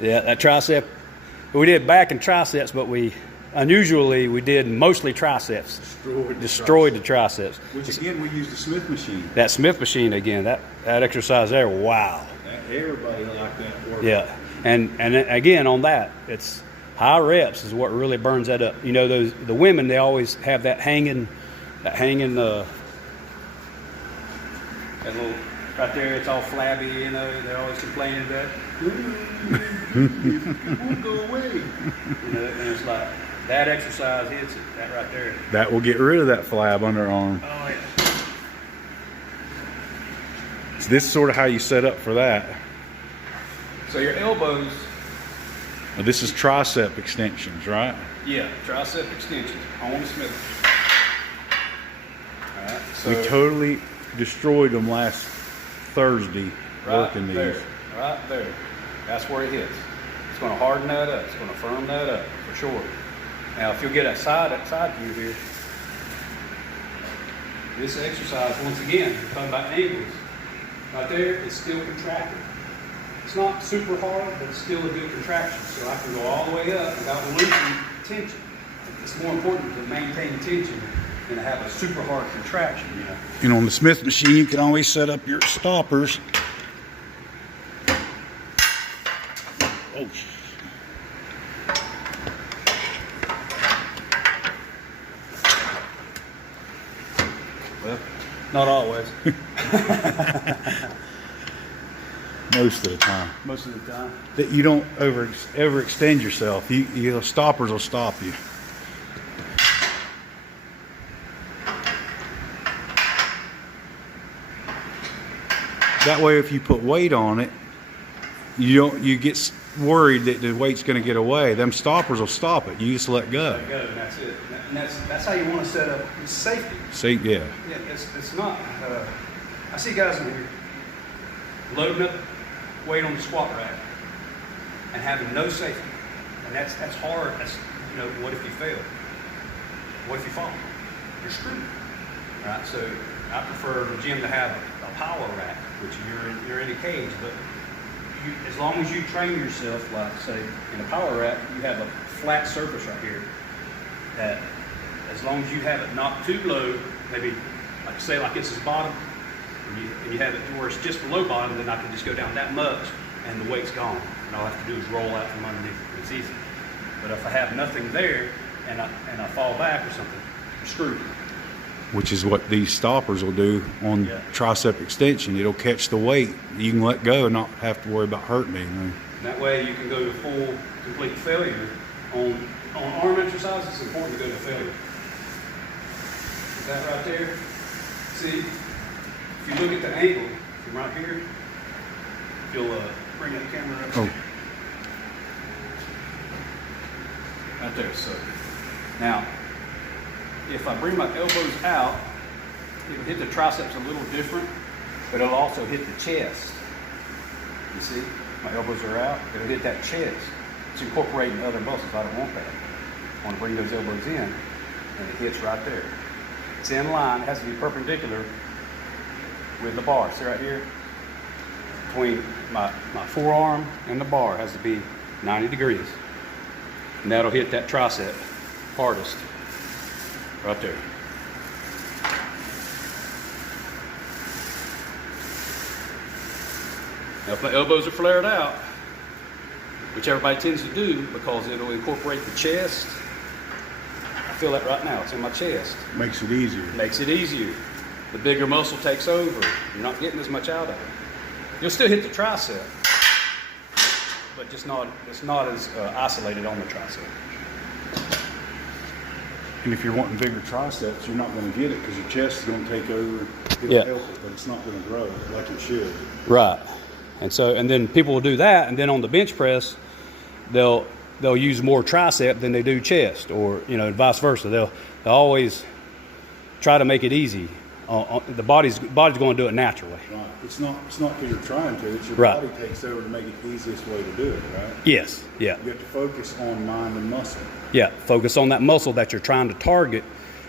Yeah, that tricep, we did back and triceps, but unusually we did mostly triceps. Destroyed the triceps. Which again, we use the Smith machine. That Smith machine again, that exercise there, wow. Everybody liked that work. Yeah, and again on that, it's high reps is what really burns that up. You know, the women, they always have that hanging, that little right there. It's all flabby. You know, they're always complaining that won't go away. You know, and it's like that exercise hits it. That right there. That will get rid of that flab underarm. Oh yeah. So this is sort of how you set up for that. So your elbows. Now, this is tricep extensions, right? Yeah, tricep extensions on the Smith. All right. So We totally destroyed them last Thursday working these. Right there. That's where it hits. It's going to harden that up. It's going to firm that up for sure. Now, if you'll get that side view here, this exercise, once again, we're talking about angles. Right there, it's still contracted. It's not super hard, but it's still a good contraction. So I can go all the way up without losing tension. It's more important to maintain tension than to have a super hard contraction, you know. And on the Smith machine, you can always set up your stoppers. Oh. Well, not always. Most of the time. Most of the time. That you don't overextend yourself. Your stoppers will stop you. That way, if you put weight on it, you get worried that the weight's going to get away. Them stoppers will stop it. You just let go. Let go, and that's it. And that's how you want to set up safety. See, yeah. Yeah, it's not. I see guys in here loading up weight on the squat rack and having no safety, and that's hard. That's, you know, what if you fail? What if you fall? You're screwed, right? So I prefer the gym to have a power rack, which you're in a cage, but as long as you train yourself, like say in a power rack, you have a flat surface right here that, as long as you have it not too low, maybe like say like this is bottom, and you have it to where it's just below bottom, then I can just go down that much and the weight's gone. And all I have to do is roll out from underneath it. It's easy. But if I have nothing there and I fall back or something, I'm screwed. Which is what these stoppers will do on tricep extension. It'll catch the weight. You can let go and not have to worry about hurting anything. That way you can go to full, complete failure. On arm exercise, it's important to go to failure. Is that right there? See, if you look at the angle from right here, if you'll bring that camera up. Oh. Right there, so. Now, if I bring my elbows out, it'll hit the triceps a little different, but it'll also hit the chest. You see, my elbows are out, it'll hit that chest. It's incorporating other muscles. I don't want that. I want to bring those elbows in, and it hits right there. It's in line, it has to be perpendicular with the bar. See right here? between my forearm and the bar has to be 90 degrees. And that'll hit that tricep hardest right there. Now if my elbows are flared out, which everybody tends to do because it'll incorporate the chest. I feel that right now, it's in my chest. Makes it easier. Makes it easier. The bigger muscle takes over. You're not getting as much out of it. You'll still hit the tricep, but it's not as isolated on the tricep. And if you're wanting bigger triceps, you're not going to get it because your chest is going to take over. It'll Yeah. help it, but it's not going to grow like it should. Right. And then people will do that, and then on the bench press, they'll use more tricep than they do chest, or vice versa. They'll always try to make it easy. The body's going to do it naturally. Right. It's not because you're trying to. It's your Right. body takes over to make it the easiest way to do it. Right. Yes. Yeah. You have to focus on mind and muscle. Yeah. Focus on that muscle that you're trying to target,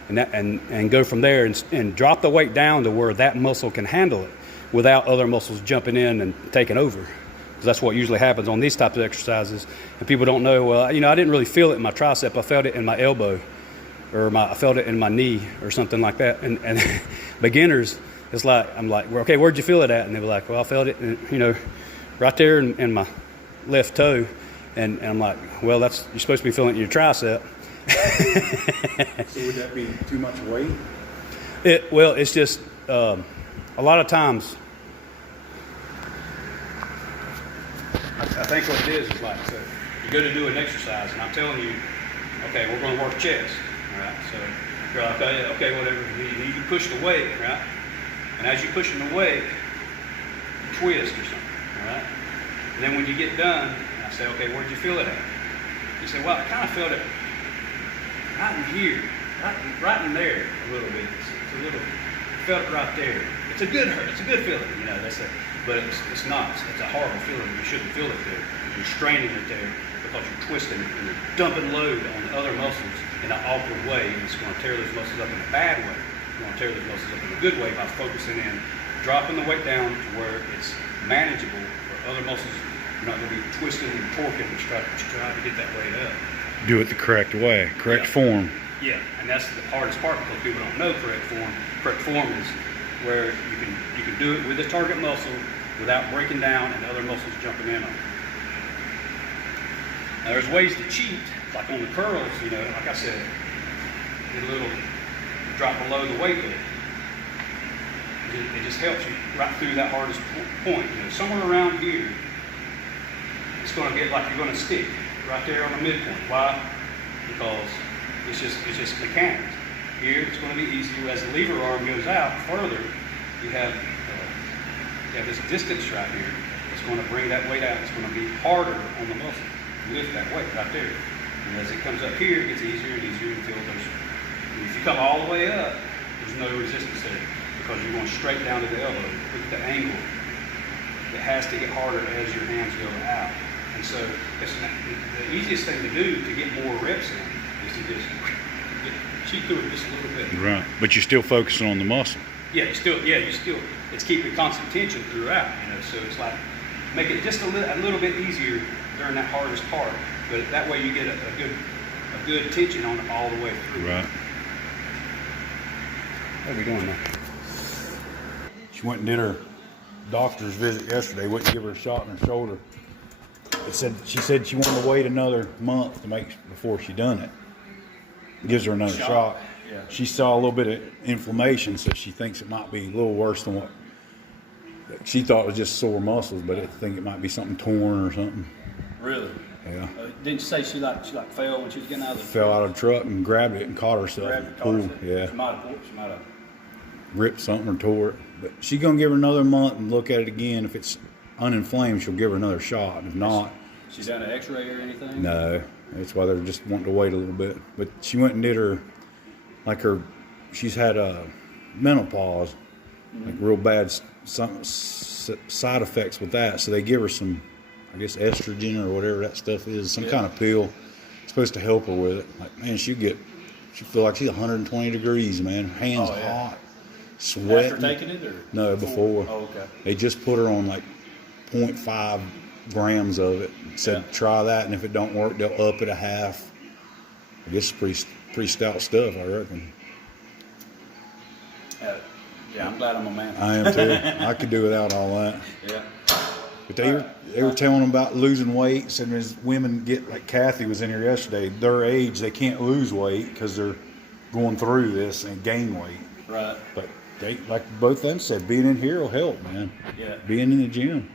and go from there, and drop the weight down to where that muscle can handle it without other muscles jumping in and taking over. Because that's what usually happens on these types of exercises. And people don't know, well, I didn't really feel it in my tricep. I felt it in my elbow, or I felt it in my knee, or something like that. And beginners, it's like, I'm like, well, okay, where'd you feel it at? And they were like, well, I felt it, right there in my left toe. And I'm like, well, you're supposed to be feeling it in your tricep. So would that be too much weight? It's just a lot of times. I think what it is like, so you go to do an exercise, and I'm telling you, okay, we're going to work chest, all right? So you're like, okay, whatever. You push the weight, right? And as you're pushing the weight, you twist or something, all right? And then when you get done, I say, okay, where'd you feel it at? You say, well, I kind of felt it right in here, right in there a little bit. It's a little, felt it right there. It's a good hurt. It's a good feeling, they say. But it's not. It's a horrible feeling. You shouldn't feel it there. You're straining it there because you're twisting it and you're dumping load on the other muscles in an awkward way, and it's going to tear those muscles up in a bad way. You want to tear those muscles up in a good way by focusing in, dropping the weight down to where it's manageable for other muscles. You're not going to be twisting and torquing and trying to get that weight up. Do it the correct way, correct form. Yeah, and that's the hardest part because people don't know correct form. Correct form is where you can do it with the target muscle without breaking down and other muscles jumping in on it. Now there's ways to cheat, like on the curls, like I said, get a little drop below the weight limit. It just helps you right through that hardest point. Somewhere around here, it's going to get like you're going to stick right there on the midpoint. Why? Because it's just mechanics. Here it's going to be easier. As the lever arm goes out further, you have this distance right here. It's going to bring that weight out. It's going to be harder on the muscle. Lift that weight right there. And as it comes up here, it gets easier and easier until if you come all the way up, there's no resistance there because you're going straight down to the elbow. Look at the angle. It has to get harder as your hands go out. And so the easiest thing to do to get more reps in is to just cheat through it just a little bit. Right, but you're still focusing on the muscle. Yeah, it's keeping constant tension throughout, so it's like, make it just a little bit easier during that hardest part, but that way you get a good tension on it all the way through. Right. What are we doing now? She went and did her doctor's visit yesterday, wouldn't give her a shot in her shoulder. She said she wanted to wait another month before she done it. Gives her another shot. Yeah. She saw a little bit of inflammation, so she thinks it might be a little worse than what she thought was just sore muscles, but I think it might be something torn or something. Really? Yeah. Didn't you say she fell when she was getting out of the Fell out of the truck and grabbed it and caught herself. Yeah. She might have. Ripped something or tore it. But she's gonna give her another month and look at it again. If it's uninflamed, she'll give her another shot. If not, She done an X-ray or anything? no. That's why they're just wanting to wait a little bit. But she went and did she's had a menopause, like real bad some side effects with that. So they give her some, I guess, estrogen or whatever that stuff is, some kind of pill. It's supposed to help her with it. Like, man, she feel like she's 120 degrees, man. Her hands hot, sweating. After taking it, or no, before. Oh, okay. They just put her on like 0.5 grams of it. Said try that, and if it don't work, they'll up it a half. I guess it's pretty stout stuff, I reckon. Yeah, I'm glad I'm a man. I am too. I could do without all that. Yeah. But they were telling them about losing weight. Said as women get, like Kathy was in here yesterday, their age, they can't lose weight because they're going through this and gain weight. Right. But they, like both of them said, being in here will help, man. Yeah. Being in the gym.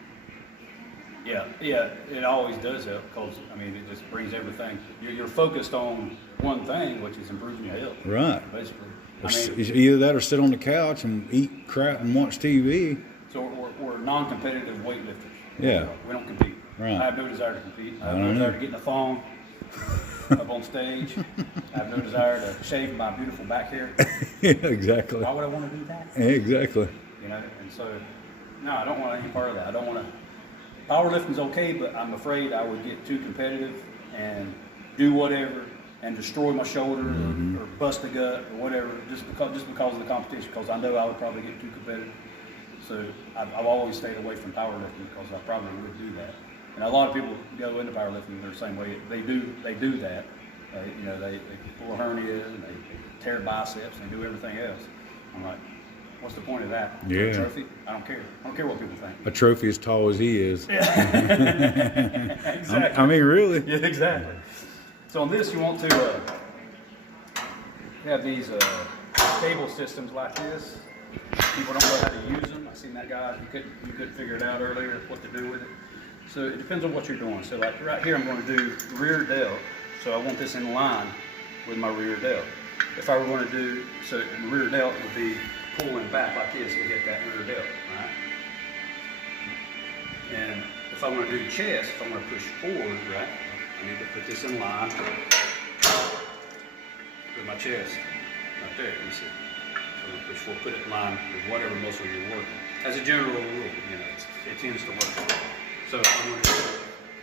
Yeah, it always does help because, I mean, it just brings everything. You're focused on one thing, which is improving your health. Right. Basically. It's either that or sit on the couch and eat crap and watch TV. So we're non-competitive weightlifters. Yeah. We don't compete. Right. I have no desire to compete. I have I no don't desire know. to get in a thong up on stage. I have no desire to shave my beautiful back hair. Yeah, exactly. Why would I want to do that? Yeah, exactly. You know, and so, no, I don't want any part of that. I don't want to. Powerlifting's okay, but I'm afraid I would get too competitive and do whatever and destroy my shoulder or bust a gut or whatever just because of the competition. Because I know I would probably get too competitive. So I've always stayed away from powerlifting because I probably would do that. And a lot of people go into powerlifting the same way. They do that. You know, they pull a hernia and they tear biceps and they do everything else. I'm like, what's the point of that? Yeah. A trophy? I don't care. I don't care what people think. A trophy as tall as he is. Exactly. I mean, really. Yeah, exactly. So on this, you want to have these cable systems like this. People don't know how to use them. I seen that guy. You couldn't figure it out earlier what to do with it. So it depends on what you're doing. So like right here, I'm going to do rear delt. So I want this in line with my rear delt. If I were going to do so, the rear delt would be pulling back like this to get that rear delt, right? And if I want to do chest, if I want to push forward, right, I need to put this in line with my chest, right there, you see. So I'm going to push forward, put it in line with whatever muscle you're working. As a general rule, you know, it tends to work. So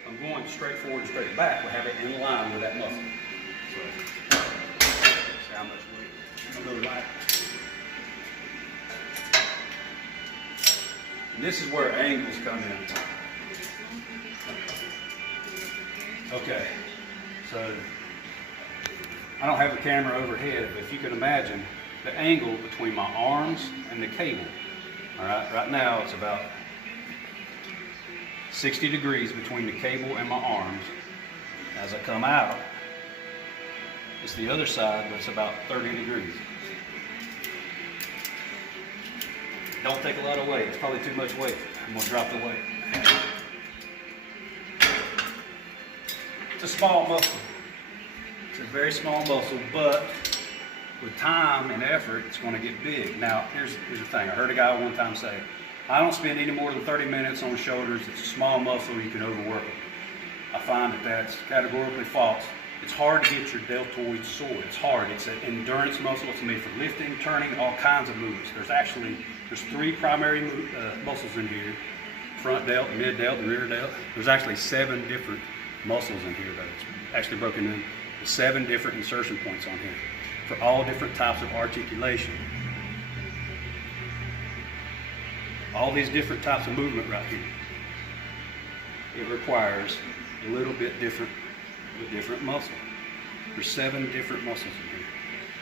I'm going straight forward and straight back, we'll have it in line with that muscle. So, see how much weight, a little light. And this is where angles come in. Okay, so I don't have the camera overhead, but if you can imagine the angle between my arms and the cable. All right, right now it's about 60 degrees between the cable and my arms. As I come out, it's the other side, but it's about 30 degrees. Don't take a lot of weight. It's probably too much weight. I'm going to drop the weight. It's a small muscle. It's a very small muscle, but with time and effort, it's going to get big. Now, here's the thing. I heard a guy one time say, I don't spend any more than 30 minutes on shoulders. It's a small muscle. You can overwork it. I find that that's categorically false. It's hard to get your deltoids sore. It's hard. It's an endurance muscle. It's made for lifting, turning, all kinds of movements. There's three primary muscles in here: front delt, mid delt, and rear delt. There's actually 7 different muscles in here, though. It's actually broken into 7 different insertion points on here for all different types of articulation. All these different types of movement right here. It requires a little bit different with different muscle. There's 7 different muscles in here.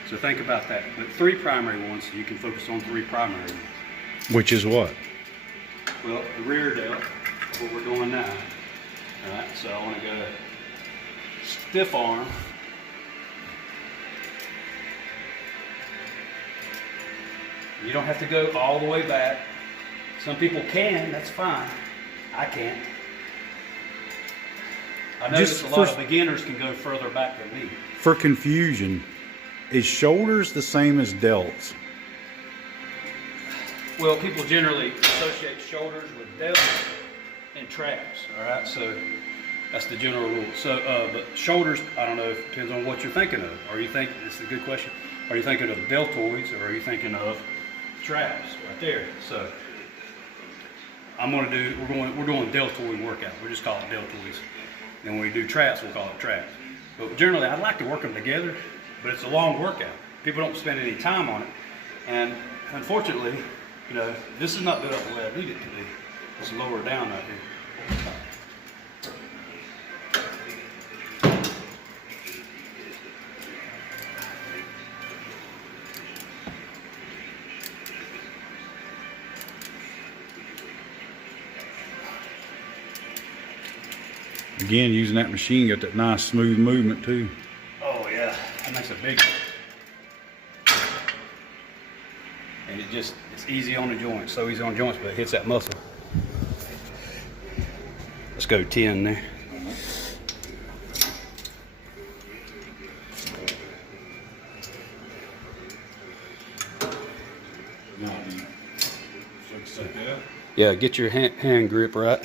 So think about that. But 3 primary ones, so you can focus on 3 primary ones. Which is what? Well, the rear delt, what we're doing now. All right, so I want to go stiff arm. You don't have to go all the way back. Some people can, that's fine. I can't. I notice a lot of beginners can go further back than me. For confusion, is shoulders the same as delts? Well, people generally associate shoulders with delts and traps, all right? So that's the general rule. So, but shoulders, I don't know, it depends on what you're thinking of. This is a good question. Are you thinking of deltoids or are you thinking of traps right there? So we're doing deltoid workout. We just call it deltoids. And when we do traps, we'll call it traps. But generally, I'd like to work them together, but it's a long workout. People don't spend any time on it. And unfortunately, you know, this is not built up the way I need it to be. It's lower down out here. Again, using that machine, got that nice smooth movement too. Oh yeah, that makes a big. And it's easy on the joints, so easy on the joints, but it hits that muscle. Let's go 10 there. Yeah, get your hand grip right.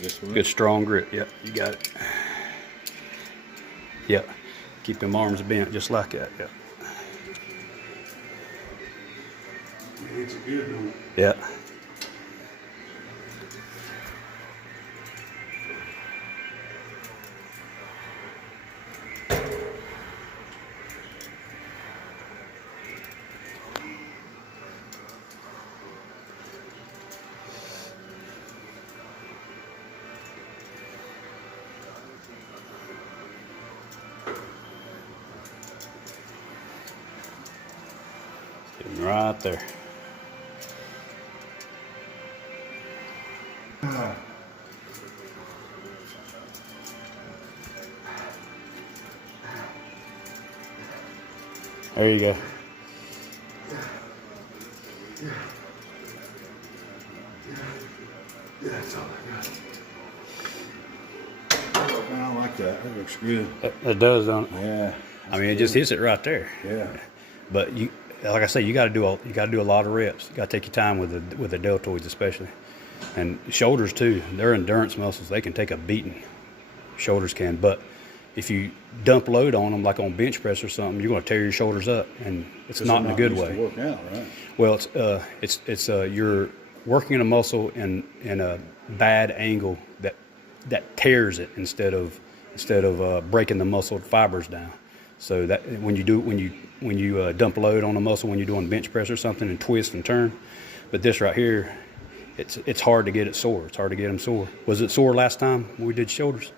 This way. Good strong grip. Yep, you got it. Yep. Keep them arms bent just like that. Yep. It's a good one. Yep. Getting right there. There you go. That's all I got. I like that. That looks good. It does, don't it? Yeah. I mean, it just hits it right there. Yeah. But you, like I say, you got to do a lot of reps. You got to take your time with the deltoids, especially, and shoulders too. They're endurance muscles. They can take a beating. Shoulders can, but if you dump load on them, like on bench press or something, you're going to tear your shoulders up, and it's not in a good way. To work out, right? Well, it's you're working a muscle in a bad angle that tears it instead of breaking the muscle fibers down. So that when you dump load on a muscle when you're doing bench press or something and twist and turn, but this right here, it's hard to get it sore. It's hard to get them sore. Was it sore last time when we did shoulders?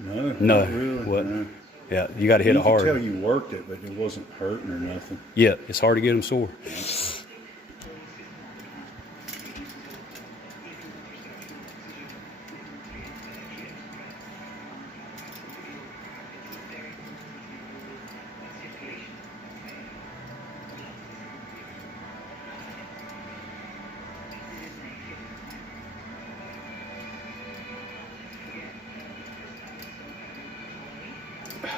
No, No. not really. What? No. Yeah, you got to hit it hard. You could tell you worked it, but it wasn't hurting or nothing. Yeah, it's hard to get them sore.